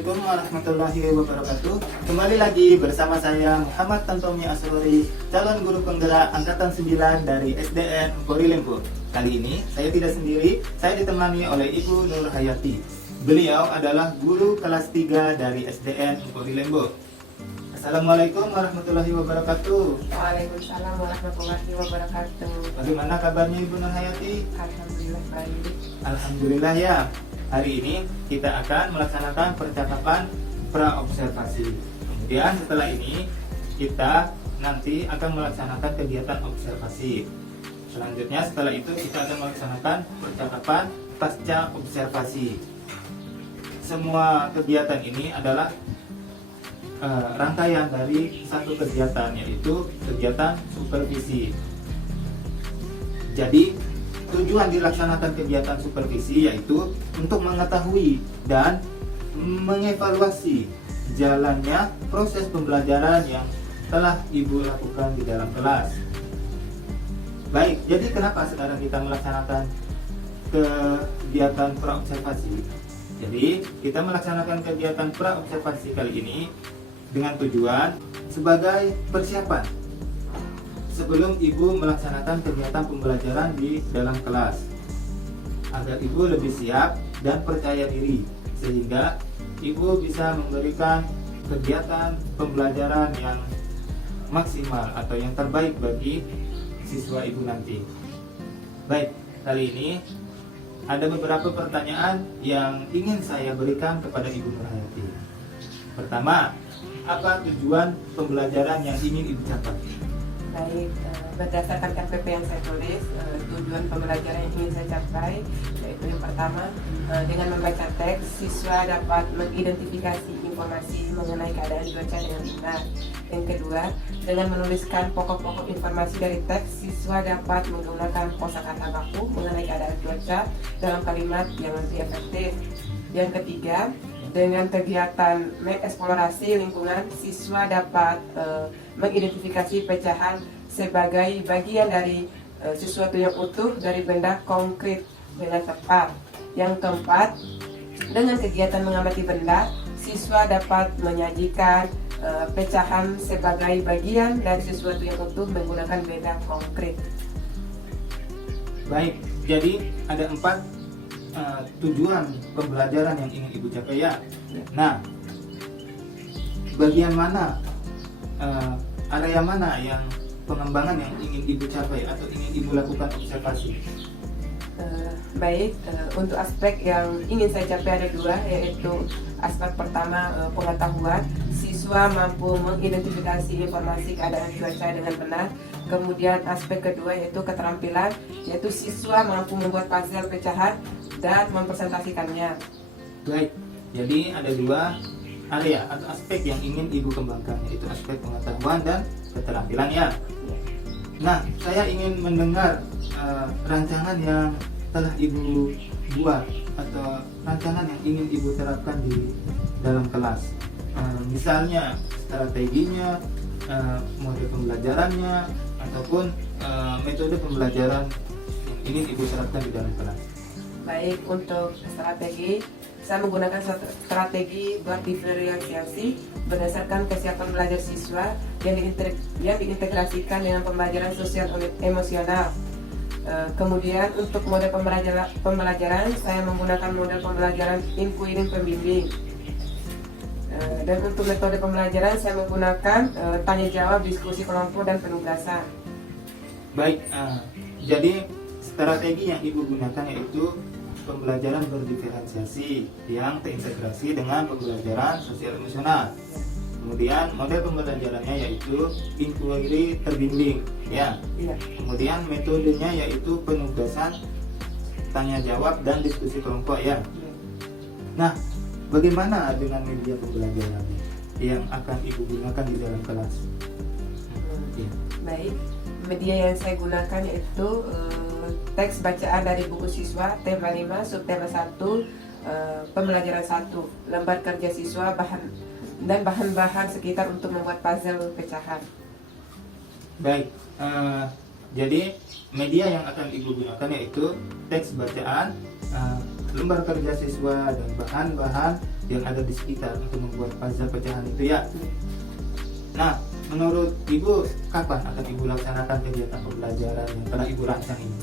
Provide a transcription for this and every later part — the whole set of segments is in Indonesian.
Assalamualaikum warahmatullahi wabarakatuh. Kembali lagi bersama saya Muhammad Tantomi Asrori, calon guru penggerak angkatan 9 dari SDN Empori Lembo. Kali ini saya tidak sendiri, saya ditemani oleh Ibu Nur Hayati. Beliau adalah guru kelas 3 dari SDN Empori Lembo. Assalamualaikum warahmatullahi wabarakatuh. Waalaikumsalam warahmatullahi wabarakatuh. Bagaimana kabarnya Ibu Nur Hayati? Alhamdulillah baik. Alhamdulillah ya. Hari ini kita akan melaksanakan percakapan pra-observasi. Kemudian setelah ini kita nanti akan melaksanakan kegiatan observasi. Selanjutnya setelah itu kita akan melaksanakan percakapan pasca observasi. Semua kegiatan ini adalah rangkaian dari satu kegiatan, yaitu kegiatan supervisi. Jadi tujuan dilaksanakan kegiatan supervisi yaitu untuk mengetahui dan mengevaluasi jalannya proses pembelajaran yang telah Ibu lakukan di dalam kelas. Baik, jadi kenapa sekarang kita melaksanakan kegiatan pra-observasi? Jadi, kita melaksanakan kegiatan pra-observasi kali ini dengan tujuan sebagai persiapan sebelum Ibu melaksanakan kegiatan pembelajaran di dalam kelas, agar Ibu lebih siap dan percaya diri, sehingga Ibu bisa memberikan kegiatan pembelajaran yang maksimal atau yang terbaik bagi siswa Ibu nanti. Baik, kali ini ada beberapa pertanyaan yang ingin saya berikan kepada Ibu Nur Hayati. Pertama, apa tujuan pembelajaran yang ingin Ibu capai? Baik, berdasarkan RPP yang saya tulis, tujuan pembelajaran yang ingin saya capai yaitu yang pertama, dengan membaca teks, siswa dapat mengidentifikasi informasi mengenai keadaan cuaca dengan benar. Yang kedua, dengan menuliskan pokok-pokok informasi dari teks, siswa dapat menggunakan kosakata baku mengenai keadaan cuaca dalam kalimat yang lebih efektif. Yang ketiga, dengan kegiatan mengeksplorasi lingkungan, siswa dapat mengidentifikasi pecahan sebagai bagian dari sesuatu yang utuh dari benda konkret dengan tepat. Yang keempat, dengan kegiatan mengamati benda, siswa dapat menyajikan pecahan sebagai bagian dari sesuatu yang utuh menggunakan benda konkret. Baik, jadi ada 4 tujuan pembelajaran yang ingin Ibu capai ya. Nah, bagian mana, area mana yang pengembangan yang ingin Ibu capai atau ingin Ibu lakukan observasi? Baik, untuk aspek yang ingin saya capai ada 2, yaitu aspek pertama pengetahuan, siswa mampu mengidentifikasi informasi keadaan cuaca dengan benar. Kemudian aspek kedua yaitu keterampilan, yaitu siswa mampu membuat puzzle pecahan dan mempresentasikannya. Baik, jadi ada 2 area atau aspek yang ingin Ibu kembangkan, yaitu aspek pengetahuan dan keterampilan ya. Nah, saya ingin mendengar rancangan yang telah Ibu buat atau rancangan yang ingin Ibu terapkan di dalam kelas. Misalnya strateginya, model pembelajarannya, ataupun metode pembelajaran yang ingin Ibu terapkan di dalam kelas. Baik, untuk strategi, saya menggunakan strategi berdiferensiasi berdasarkan kesiapan belajar siswa yang diintegrasikan dengan pembelajaran sosial emosional. Kemudian untuk model pembelajaran, saya menggunakan model pembelajaran inquiring pembimbing. Dan untuk metode pembelajaran, saya menggunakan tanya jawab, diskusi kelompok, dan penugasan. Baik, jadi strategi yang Ibu gunakan yaitu pembelajaran berdiferensiasi yang terintegrasi dengan pembelajaran sosial emosional. Kemudian model pembelajarannya yaitu inquiry terbimbing ya. Kemudian metodenya yaitu penugasan, tanya jawab, dan diskusi kelompok ya. Nah, bagaimana dengan media pembelajaran yang akan Ibu gunakan di dalam kelas? Baik, media yang saya gunakan yaitu teks bacaan dari buku siswa, tema 5, subtema 1, pembelajaran 1, lembar kerja siswa, bahan-bahan sekitar untuk membuat puzzle pecahan. Baik, jadi media yang akan Ibu gunakan yaitu teks bacaan, lembar kerja siswa, dan bahan-bahan yang ada di sekitar untuk membuat puzzle pecahan itu ya. Nah, menurut Ibu kapan akan Ibu laksanakan kegiatan pembelajaran yang telah Ibu rancang ini?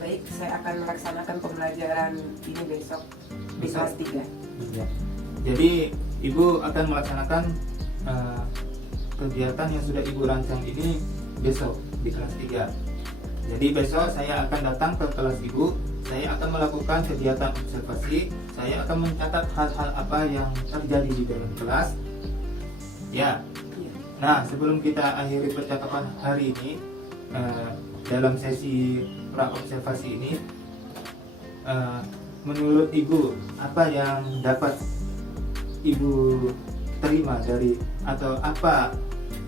Baik, saya akan melaksanakan pembelajaran ini besok di kelas 3. Ya. Jadi Ibu akan melaksanakan kegiatan yang sudah Ibu rancang ini besok di kelas 3. Jadi besok saya akan datang ke kelas Ibu, saya akan melakukan kegiatan observasi, saya akan mencatat hal-hal apa yang terjadi di dalam kelas. Ya. Nah, sebelum kita akhiri percakapan hari ini, dalam sesi pra-observasi ini, menurut Ibu, apa yang dapat Ibu terima dari, atau apa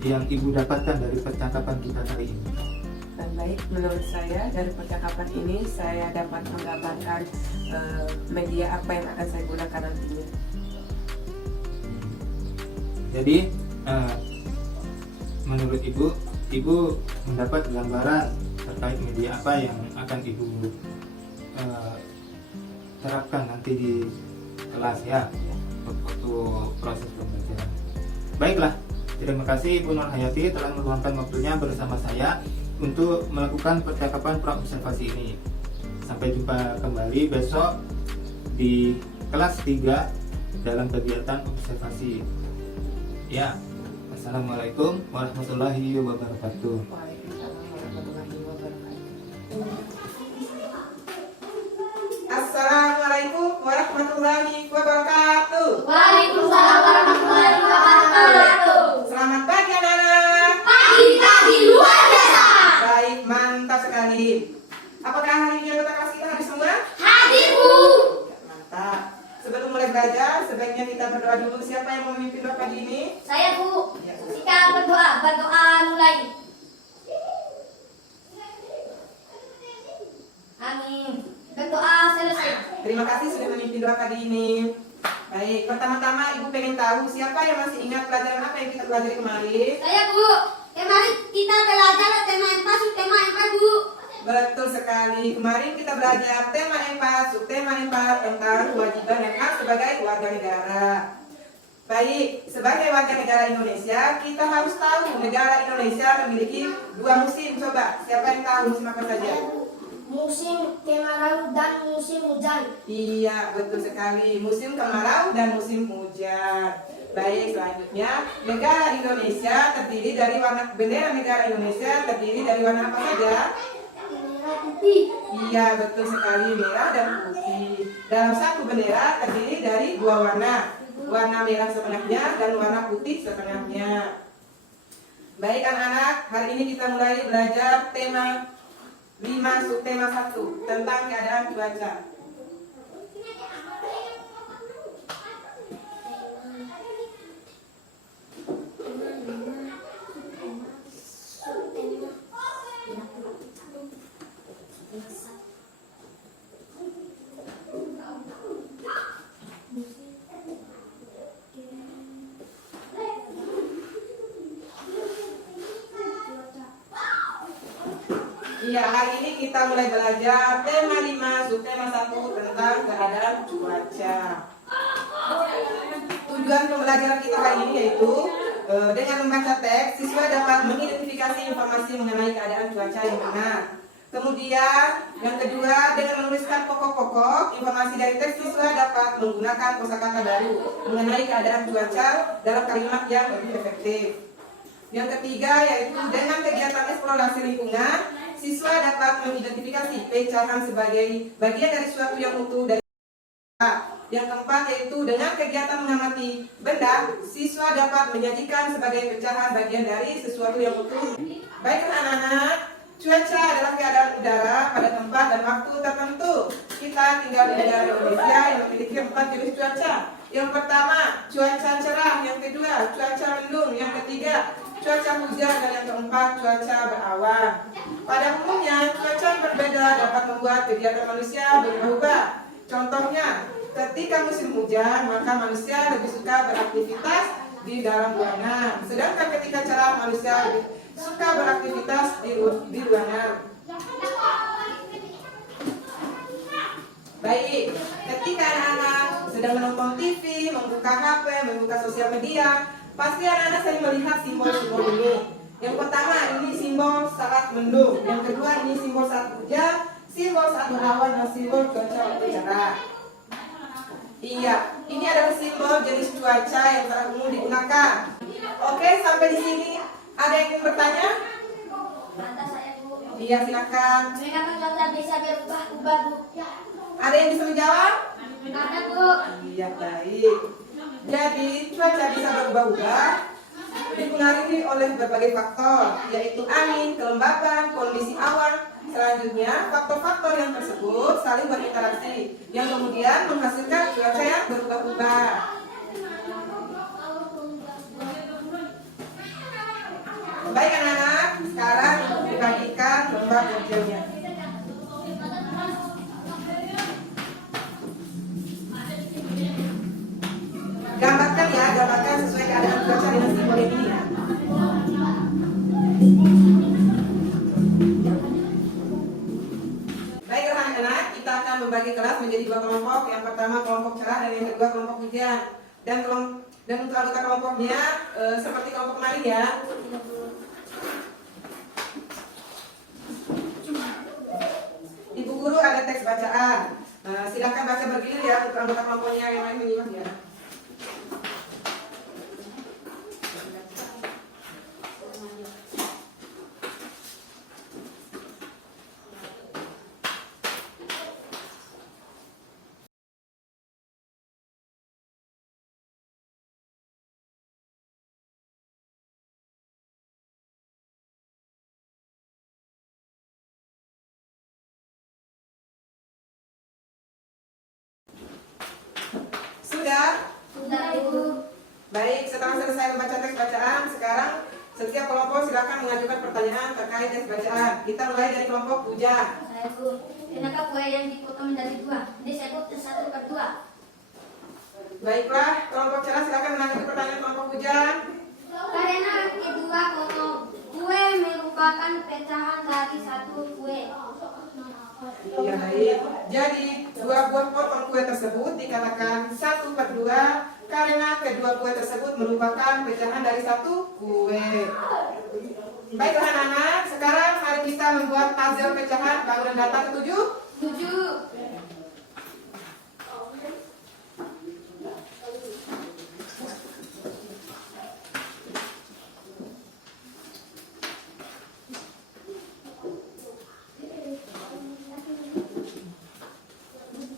yang Ibu dapatkan dari percakapan kita hari ini? Baik, menurut saya dari percakapan ini saya dapat menggambarkan media apa yang akan saya gunakan nantinya. Jadi, menurut Ibu mendapat gambaran terkait media apa yang akan Ibu terapkan nanti di kelas ya, waktu proses pembelajaran. Baiklah, terima kasih Ibu Nur Hayati telah meluangkan waktunya bersama saya untuk melakukan percakapan pra-observasi ini. Sampai jumpa kembali besok di kelas 3 dalam kegiatan observasi. Ya, Assalamualaikum warahmatullahi wabarakatuh. Waalaikumsalam warahmatullahi wabarakatuh. Assalamualaikum warahmatullahi wabarakatuh. Waalaikumsalam warahmatullahi wabarakatuh. Selamat pagi anak-anak. Pagi luar biasa. Baik, mantap sekali. Apakah hari ini anggota kelas kita hadir semua? Hadir, Bu. Mantap. Sebelum mulai belajar, sebaiknya kita berdoa dulu. Siapa yang mau memimpin doa pagi ini? Saya, Bu. Ya. Kita berdoa mulai. Amin. Berdoa selesai. Terima kasih sudah memimpin doa pagi ini. Baik, pertama-tama Ibu pengen tahu siapa yang masih ingat pelajaran apa yang kita pelajari kemarin? Saya, Bu. Kemarin kita belajar tema yang masuk tema yang Bu. Betul sekali. Kemarin kita belajar tema 4, subtema 4 tentang kewajiban dan hak sebagai warga negara. Baik, sebagai warga negara Indonesia, kita harus tahu negara Indonesia memiliki 2 musim. Coba, siapa yang tahu musim apa saja? Musim kemarau dan musim hujan. Iya, betul sekali. Musim kemarau dan musim hujan. Baik, selanjutnya, negara Indonesia terdiri dari warna, bendera negara Indonesia terdiri dari warna apa saja? Merah putih. Iya, betul sekali, merah dan putih. Dalam satu bendera terdiri dari 2 warna, warna merah setengahnya dan warna putih setengahnya. Baik anak-anak, hari ini kita mulai belajar tema 5 subtema 1 tentang keadaan cuaca. Iya, hari ini kita mulai belajar tema 5 subtema 1 tentang keadaan cuaca. Tujuan pembelajaran kita hari ini yaitu dengan membaca teks, siswa dapat mengidentifikasi informasi mengenai keadaan cuaca yang benar. Kemudian, yang kedua, dengan menuliskan pokok-pokok informasi dari teks, siswa dapat menggunakan kosakata baru mengenai keadaan cuaca dalam kalimat yang lebih efektif. Yang ketiga, yaitu dengan kegiatan eksplorasi lingkungan, siswa dapat mengidentifikasi pecahan sebagai bagian dari suatu yang utuh dari. Yang keempat, yaitu dengan kegiatan mengamati benda, siswa dapat menyajikan sebagai pecahan bagian dari sesuatu yang utuh. Baik anak-anak, cuaca adalah keadaan udara pada tempat dan waktu tertentu. Kita tinggal di negara Indonesia yang memiliki 4 jenis cuaca. Yang pertama, cuaca cerah. Yang kedua, cuaca mendung. Yang ketiga, cuaca hujan. Dan yang keempat, cuaca berawan. Pada umumnya, cuaca yang berbeda dapat membuat kegiatan manusia berubah. Contohnya, ketika musim hujan, maka manusia lebih suka beraktivitas di dalam ruangan. Sedangkan ketika cerah, manusia lebih suka beraktivitas di ruangan. Baik, ketika anak-anak sedang menonton TV, membuka HP, membuka sosial media, pasti anak-anak sering melihat simbol-simbol ini. Yang pertama ini simbol saat mendung, yang kedua ini simbol saat hujan, simbol saat berawan, dan simbol cuaca waktu cerah. Iya, ini adalah simbol jenis cuaca yang sangat umum digunakan. Oke, sampai di sini ada yang ingin bertanya? Ada saya, Bu. Iya, silakan. Mengapa cuaca bisa berubah-ubah, Bu? Ada yang bisa menjawab? Ada, Bu. Iya, baik. Jadi, cuaca bisa berubah-ubah dipengaruhi oleh berbagai faktor, yaitu angin, kelembaban, kondisi awan. Selanjutnya, faktor-faktor yang tersebut saling berinteraksi, yang kemudian menghasilkan cuaca yang berubah-ubah. Baik anak-anak, sekarang dibagikan lomba kerjanya. Gambarkan ya, gambarkan sesuai keadaan cuaca dengan simbol ini ya. Baiklah anak-anak, kita akan membagi kelas menjadi dua kelompok. Yang pertama kelompok cerah dan yang kedua kelompok hujan. Dan untuk anggota kelompoknya seperti kelompok kemarin ya. Ibu guru ada teks bacaan. Silakan baca bergilir ya untuk anggota kelompoknya yang lain menyimak ya. Sudah? Sudah, Ibu. Baik, setelah selesai membaca teks bacaan, sekarang setiap kelompok silakan mengajukan pertanyaan terkait teks bacaan. Kita mulai dari kelompok hujan. Saya, Bu. Kenapa kue yang dipotong menjadi dua disebut 1/2? Baiklah, kelompok cerah silakan menanggapi pertanyaan kelompok hujan. Karena kedua kue merupakan pecahan dari satu kue. Ya baik. Jadi dua buah potong kue tersebut dikatakan 1/2 karena kedua kue tersebut merupakan pecahan dari satu kue. Baiklah anak-anak, sekarang mari kita membuat puzzle pecahan bangunan data ke-7. 7.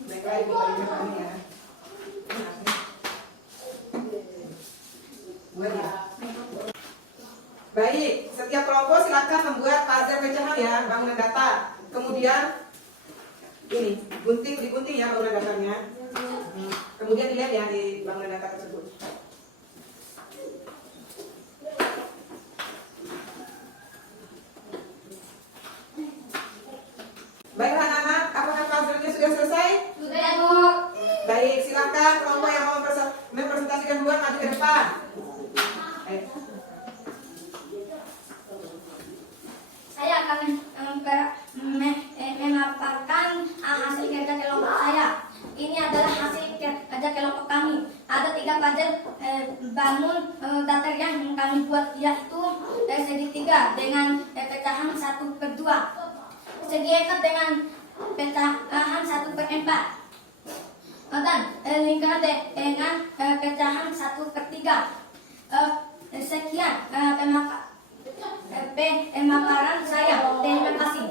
Baiklah ibu berikan kami ya. Buat ya. Baik, setiap kelompok silakan membuat puzzle pecahan ya bangunan data. Kemudian ini digunting ya bangunan datanya. Kemudian dilihat ya di bangunan data tersebut. Baiklah anak-anak, apakah puzzle-nya sudah selesai? Sudah, Bu. Baik, silakan kelompok yang mau mempresentasikan duluan maju ke depan. Saya akan memaparkan hasil kerja kelompok saya. Ini adalah hasil kerja kelompok kami. Ada 3 puzzle bangun datar yang kami buat, yaitu segitiga dengan pecahan 1/2, segi ekat dengan pecahan 1/4, dan lingkar dengan pecahan 1/3. Sekian pemaparan saya. Terima kasih.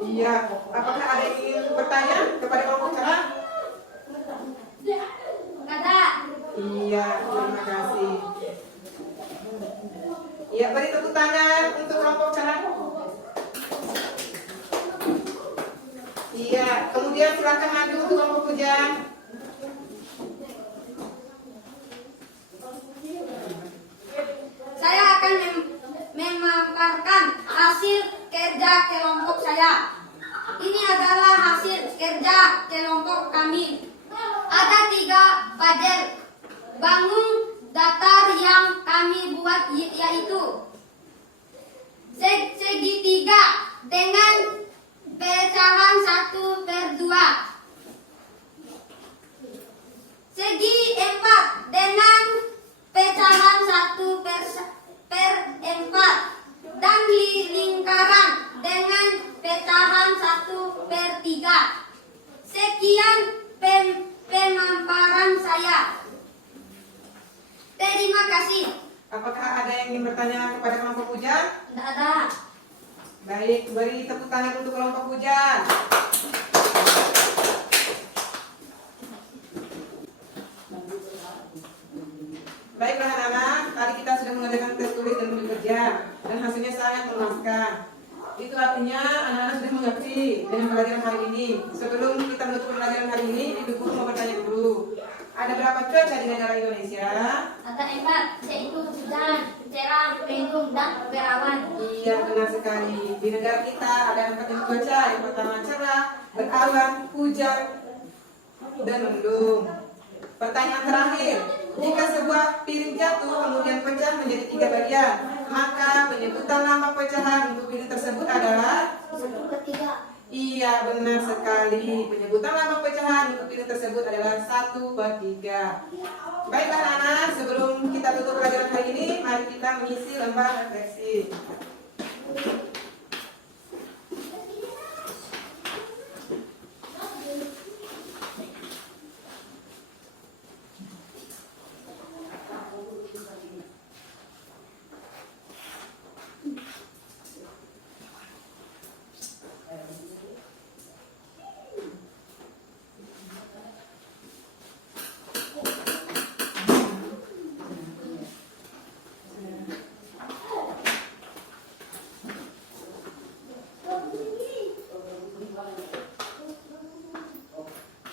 Iya, apakah ada yang ingin bertanya kepada kelompok cerah? Kata. Iya, terima kasih. Iya, beri tepuk tangan untuk kelompok cerah. Iya, kemudian silakan maju untuk kelompok hujan. Saya akan memaparkan hasil kerja kelompok saya. Ini adalah hasil kerja kelompok kami. Ada 3 puzzle bangun datar yang kami buat, yaitu segitiga dengan pecahan 1/2, segi 4 Sekian pemaparan saya. Terima kasih. Apakah ada yang ingin bertanya kepada kelompok hujan? Tidak ada. Baik, beri tepuk tangan untuk kelompok hujan. Baiklah anak-anak, tadi kita sudah mengadakan tes tulis dan budi kerja dan hasilnya sangat memuaskan. Itu artinya anak-anak sudah mengerti dengan pelajaran hari ini. Sebelum kita menutup pelajaran hari ini, Ibu Guru mau bertanya dulu. Ada berapa cuaca di negara Indonesia? Ada 4, yaitu hujan, cerah, mendung, dan berawan. Iya, benar sekali. Di negara kita ada 4 jenis cuaca. Yang pertama cerah, berawan, hujan, dan mendung. Pertanyaan terakhir, jika sebuah piring jatuh kemudian pecah menjadi 3 bagian, maka penyebutan nama pecahan untuk piring tersebut adalah? 1/3. Iya, benar sekali. Penyebutan nama pecahan untuk piring tersebut adalah 1/3. Baiklah anak, sebelum kita tutup pelajaran hari ini, mari kita mengisi lembar refleksi.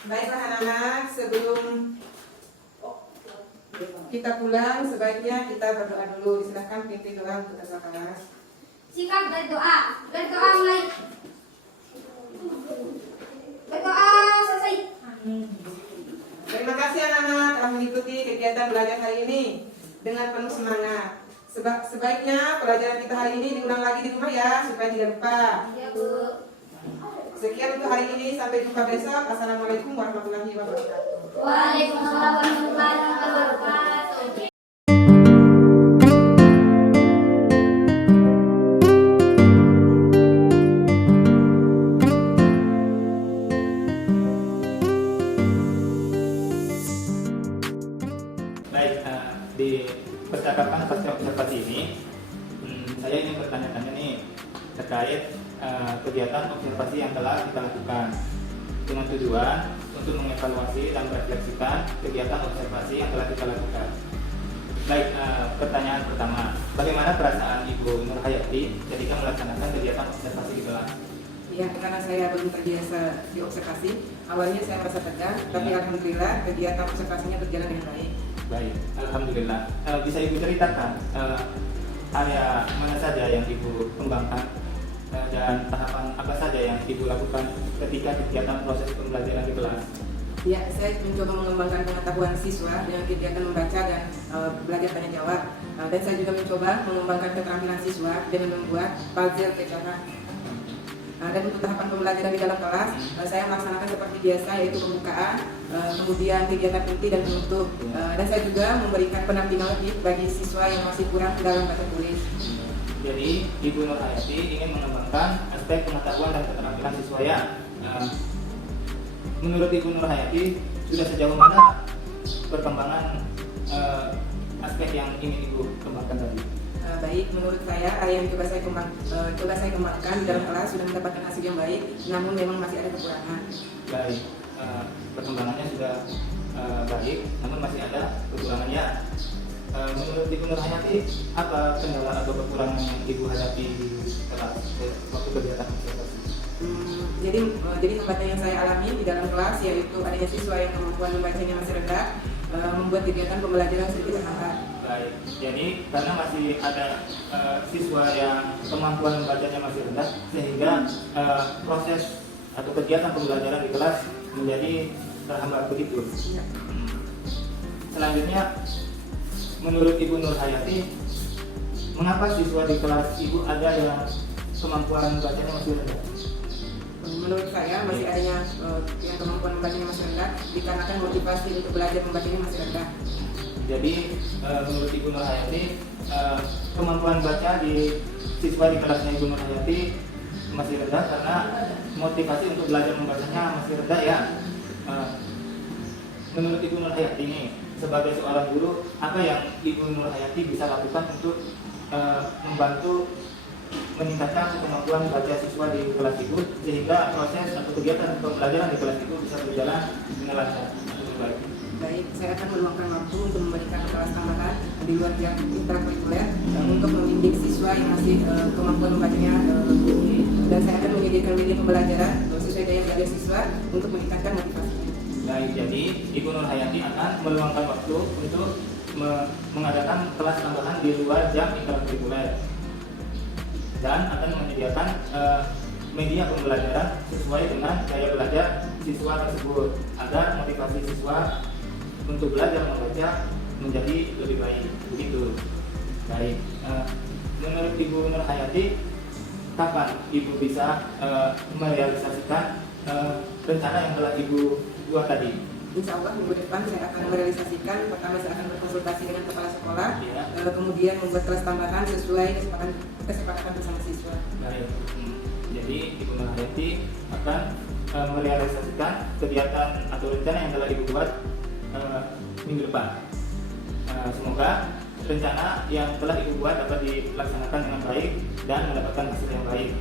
Baiklah anak-anak, sebelum kita pulang, sebaiknya kita berdoa dulu. Silakan pimpin doa untuk ketua kelas. Sikap berdoa. Berdoa mulai. Berdoa selesai. Terima kasih anak-anak telah mengikuti kegiatan belajar hari ini dengan penuh semangat. Sebaiknya pelajaran kita hari ini diulang lagi di rumah ya, supaya tidak lupa. Ya, Bu. Sekian untuk hari ini, sampai jumpa besok. Assalamualaikum warahmatullahi wabarakatuh. Waalaikumsalam warahmatullahi wabarakatuh. Baik, di percakapan pasca observasi ini, saya ingin bertanya-tanya nih terkait kegiatan observasi yang telah kita lakukan dengan tujuan untuk mengevaluasi dan merefleksikan kegiatan observasi yang telah kita lakukan. Baik, pertanyaan pertama, bagaimana perasaan Ibu Nur Hayati ketika melaksanakan kegiatan observasi di kelas? Ya, karena saya belum terbiasa di observasi, awalnya saya merasa tegang, tapi alhamdulillah kegiatan observasinya berjalan dengan baik. Baik, alhamdulillah. Bisa Ibu ceritakan area mana saja yang Ibu kembangkan dan tahapan apa saja yang Ibu lakukan ketika kegiatan proses pembelajaran di kelas? Ya, saya mencoba mengembangkan pengetahuan siswa dengan kegiatan membaca dan belajar tanya jawab. Dan saya juga mencoba mengembangkan keterampilan siswa dengan membuat puzzle pecahan. Dan untuk tahapan pembelajaran di dalam kelas, saya melaksanakan seperti biasa, yaitu pembukaan, kemudian kegiatan inti dan penutup. Dan saya juga memberikan pendampingan lebih bagi siswa yang masih kurang dalam baca tulis. Jadi Ibu Nur Hayati ingin mengembangkan aspek pengetahuan dan keterampilan siswa ya. Menurut Ibu Nur Hayati, sudah sejauh mana perkembangan aspek yang ingin Ibu kembangkan tadi? Baik, menurut saya area yang coba saya kembangkan di dalam kelas sudah mendapatkan hasil yang baik, namun memang masih ada kekurangan. Baik, perkembangannya sudah baik, namun masih ada kekurangannya. Menurut Ibu Nur Hayati, apa kendala atau kekurangan yang Ibu hadapi di kelas waktu kegiatan observasi? Jadi hambatan yang saya alami di dalam kelas, yaitu adanya siswa yang kemampuan membacanya masih rendah, membuat kegiatan pembelajaran sedikit terhambat. Baik, jadi karena masih ada siswa yang kemampuan membacanya masih rendah, sehingga proses atau kegiatan pembelajaran di kelas menjadi terhambat begitu. Selanjutnya, menurut Ibu Nur Hayati, mengapa siswa di kelas Ibu ada yang kemampuan membacanya masih rendah? Menurut saya masih adanya yang kemampuan membacanya masih rendah dikarenakan motivasi untuk belajar membacanya masih rendah. Jadi menurut Ibu Nur Hayati, kemampuan baca di siswa di kelasnya Ibu Nur Hayati masih rendah karena motivasi untuk belajar membacanya masih rendah ya. menurut Ibu Nur Hayati ini sebagai seorang guru, apa yang Ibu Nur Hayati bisa lakukan untuk membantu meningkatkan kemampuan baca siswa di kelas itu sehingga proses atau kegiatan pembelajaran di kelas itu bisa berjalan dengan lancar atau baik. Baik, saya akan meluangkan waktu untuk memberikan kelas tambahan di luar jam intrakurikuler untuk membimbing siswa yang masih kemampuan membacanya tinggi, dan saya akan menyediakan media pembelajaran sesuai daya belajar siswa untuk meningkatkan motivasinya. Baik, jadi Ibu Nur Hayati akan meluangkan waktu untuk mengadakan kelas tambahan di luar jam intrakurikuler dan akan menyediakan media pembelajaran sesuai dengan daya belajar siswa tersebut agar motivasi siswa untuk belajar membaca menjadi lebih baik. Begitu. Baik. Menurut Ibu Nur Hayati, kapan Ibu bisa merealisasikan rencana yang telah Ibu buat tadi? Insya Allah minggu depan saya akan merealisasikan. Pertama saya akan berkonsultasi dengan kepala sekolah, Ya. Kemudian membuat kelas tambahan sesuai kesepakatan bersama siswa. Baik. Jadi Ibu Nur Hayati akan merealisasikan kegiatan atau rencana yang telah Ibu buat minggu depan. Semoga rencana yang telah Ibu buat dapat dilaksanakan dengan baik dan mendapatkan hasil yang baik.